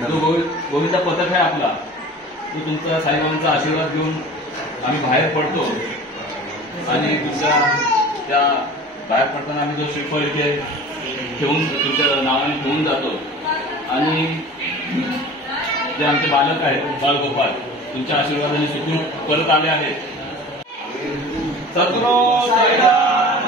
जो गोविंदा पथक आहे आपला, तो तुमचा साईबाबांचा आशीर्वाद घेऊन आम्ही बाहेर पडतो आणि तुमच्या त्या बाहेर पडताना आम्ही जो श्रीफळ इथे ठेवून तुमच्या नावाने ठेवून जातो आणि जे आमचे बालक आहेत बालगोपाल तुमच्या आशीर्वादाने सुखरूप परत आले आहेत. सद्गुरू साईनाथ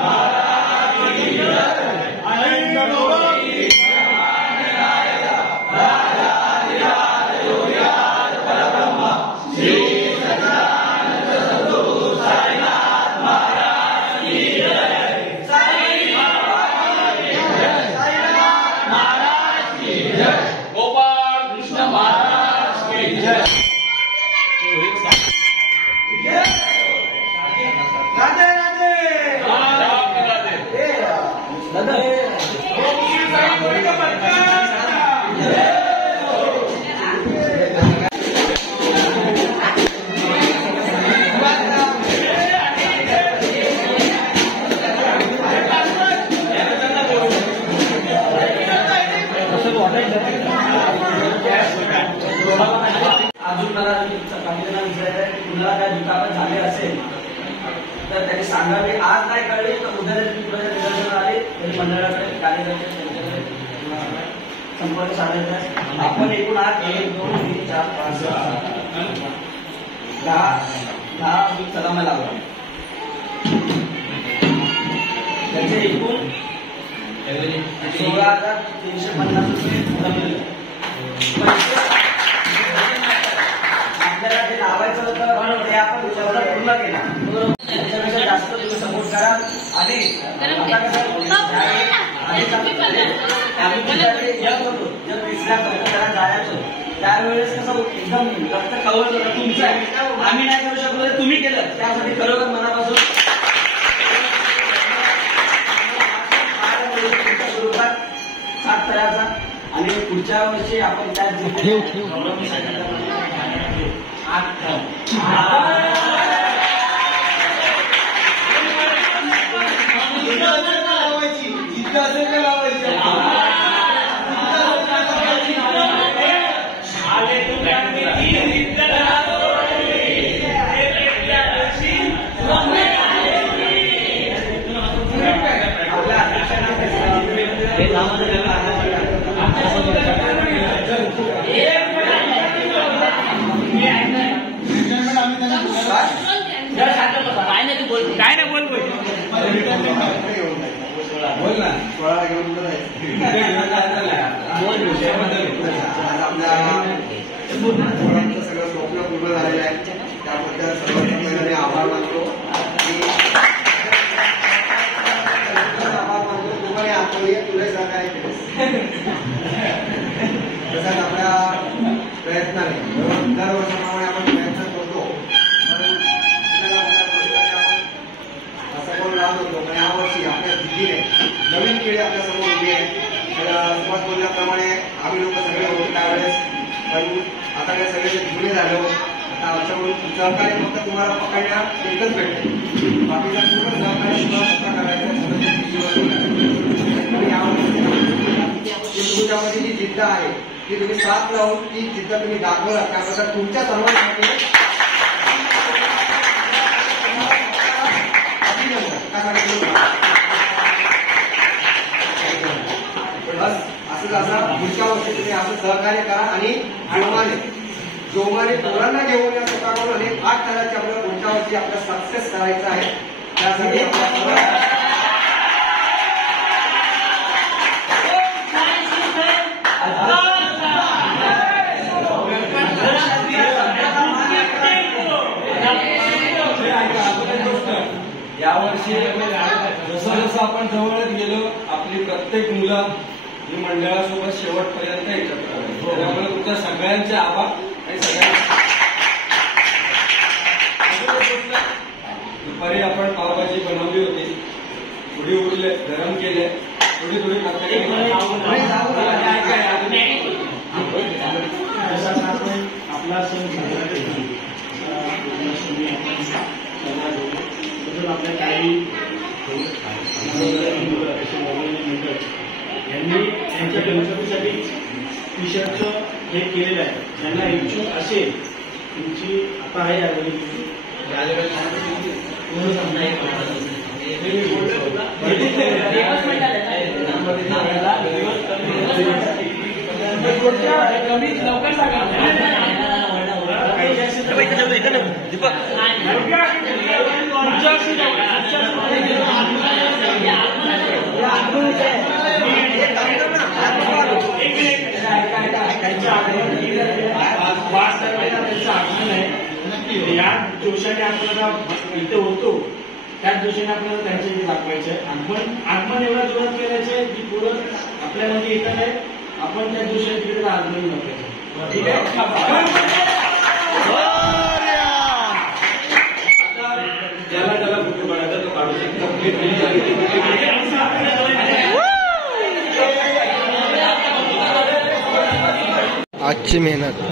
महाराज की जय. गोपाल कृष्ण महाराज की जय. राधे राधे अजून मला कमिटीला विचारायचं आहे की तुला काय दुखापत झाली असेल तर त्यांनी सांगावे. आज नाही कळले तर उद्या तुला निदर्शन आले तरी मंडळाकडे कार्यकर्ते त्यांच्याकडे संपर्क साधायचा. आपण एकूण आज 1 2 3 4 5 6 10 सलामा लावला. त्याचे एकूण 16,350 रुपये जमले. आपल्याला जे लावायचं होतं ते आपण पूर्ण केला. त्याच्यापेक्षा जास्त तुम्ही सपोर्ट करा. आणि आता कसं जर तिसऱ्या त्याला जायचं त्यावेळेस कसं एकदम रक्त कवच होतं तुमचं आहे. आम्ही नाही करू शकलो तर तुम्ही केलं त्यासाठी खरोखर मनापासून तुमच्या स्वरूपात साथ करायचा. आणि पुढच्या वर्षी आपण त्याच काय नाही बोल ना सोळा घेऊन सगळं स्वप्न पूर्ण झालेलं आहे. त्याबद्दल सर्वांनी आभार मानतो. आभार मानतो तुम्हाला आठवणी तुला सहकार्य केले तसंच आपल्या प्रयत्नाने दरवर्षाप्रमाणे आपण प्रयत्न करतो. राहत होतो पण यावर्षी आपल्या जिद्दीने नवीन पिढी आपल्या समोर उभी आहे. सुरुवात बोलल्याप्रमाणे आम्ही लोक सगळे होतो त्यावेळेस, पण आता काय सगळे जुने झालो. आता अशाकडून सहकार्य फक्त तुम्हाला पकडण्यात एकच भेटते. बाकीचा पूर्ण सहकार्य तुम्हाला करायचं तुमच्यामध्ये जी जिद्द आहे ती तुम्ही साथ लावून ती जिद्द तुम्ही दाखवला त्याबद्दल तुमच्या सर्वांसाठी बस असंच असं पुढच्या वर्षी तुम्ही असं सहकार्य करा आणि जोमाने पोरांना घेऊन या स्वतःकडून आणि 8 तारखेच्या आपल्याला पुढच्या वर्षी आपल्याला सक्सेस करायचं आहे. त्यासाठी यावर्षी जसं जसं आपण जवळच गेलो आपली प्रत्येक मुलं ही मंडळासोबत शेवटपर्यंत एकत्र आली. त्यामुळे तुमच्या सगळ्यांचे आभार. आणि दुपारी आपण पावभाजी बनवली होती, थोडी उरले गरम केले, थोडी थोडी प्रत्येक आपला सण आपल्या काही यांनी त्यांच्या गणपतीसाठी टी शर्टचं हे केलेलं आहे ज्यांना इच्छुक असेल तुमची आता आहे यावेळी कमीत लवकर सांगा या दिवसाने आपल्याला इथे होतो त्याच दिवसाने आपल्याला त्यांच्या इथे दाखवायचं आहे. आगमन एवढा जोरात करायचं आहे की पुढं आपल्यामध्ये येतं नाही आपण त्या दिवसाने तिकडे आगमन दाखवायचं. ठीक आहे ज्याला ज्याला फोटो काढायचा तो काढू शकतो. आजची मेहनत